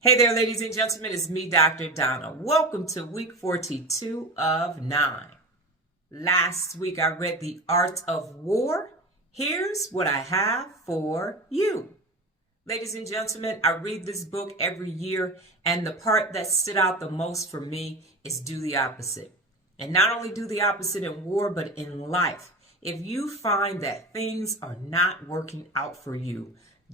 Hey there, ladies and gentlemen, it's me, Dr. Donna. Welcome to week 42 of 9. Last week I read The Art of War. Here's what I have for you. Ladies and gentlemen, I read this book every year, and the part that stood out the most for me is do the opposite. And not only do the opposite in war, but in life. If you find that things are not working out for you,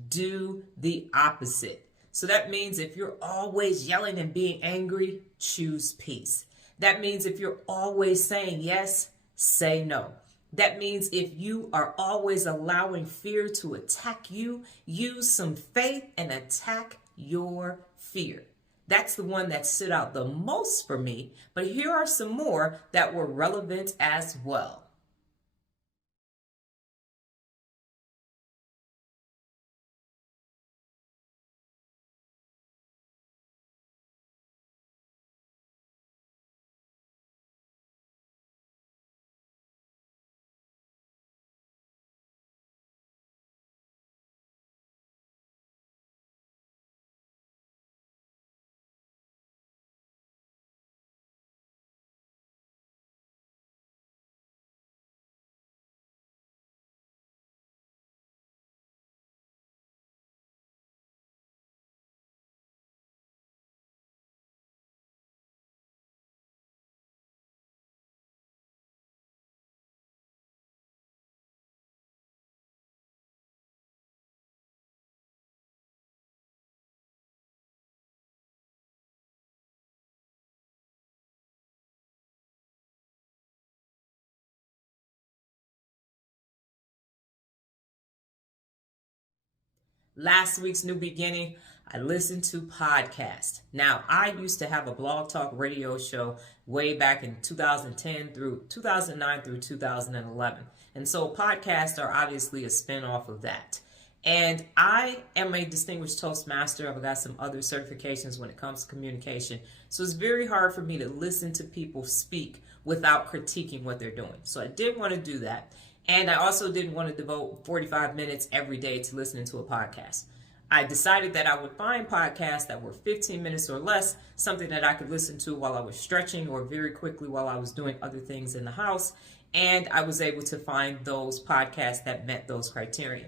do the opposite. So that means if you're always yelling and being angry, choose peace. That means if you're always saying yes, say no. That means if you are always allowing fear to attack you, use some faith and attack your fear. That's the one that stood out the most for me, but here are some more that were relevant as well. Last week's new beginning, I listened to podcasts. Now, I used to have a blog talk radio show way back in 2010 through 2009 through 2011. And so podcasts are obviously a spin-off of that. And I am a distinguished Toastmaster. I've got some other certifications when it comes to communication. So it's very hard for me to listen to people speak without critiquing what they're doing. So I did want to do that. And I also didn't want to devote 45 minutes every day to listening to a podcast. I decided that I would find podcasts that were 15 minutes or less, something that I could listen to while I was stretching or very quickly while I was doing other things in the house. And I was able to find those podcasts that met those criteria.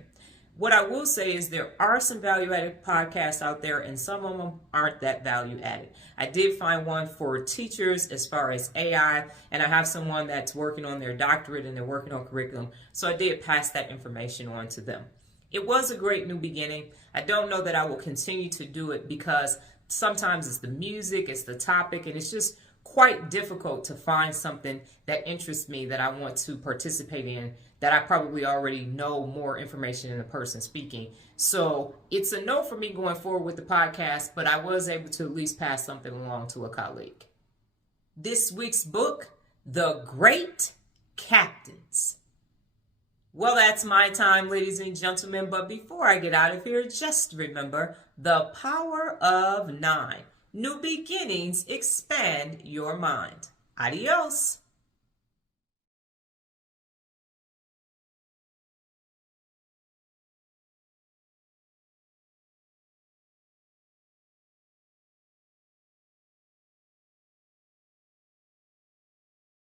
What I will say is there are some value-added podcasts out there, and some of them aren't that value-added. I did find one for teachers as far as AI, and I have someone that's working on their doctorate and they're working on curriculum, so I did pass that information on to them. It was a great new beginning. I don't know that I will continue to do it because sometimes it's the music, it's the topic, and it's just quite difficult to find something that interests me that I want to participate in that I probably already know more information than the person speaking. So it's a no for me going forward with the podcast, but I was able to at least pass something along to a colleague. This week's book, The Great Captains. Well, that's my time, ladies and gentlemen, but before I get out of here, just remember the power of 9. New beginnings expand your mind. Adios.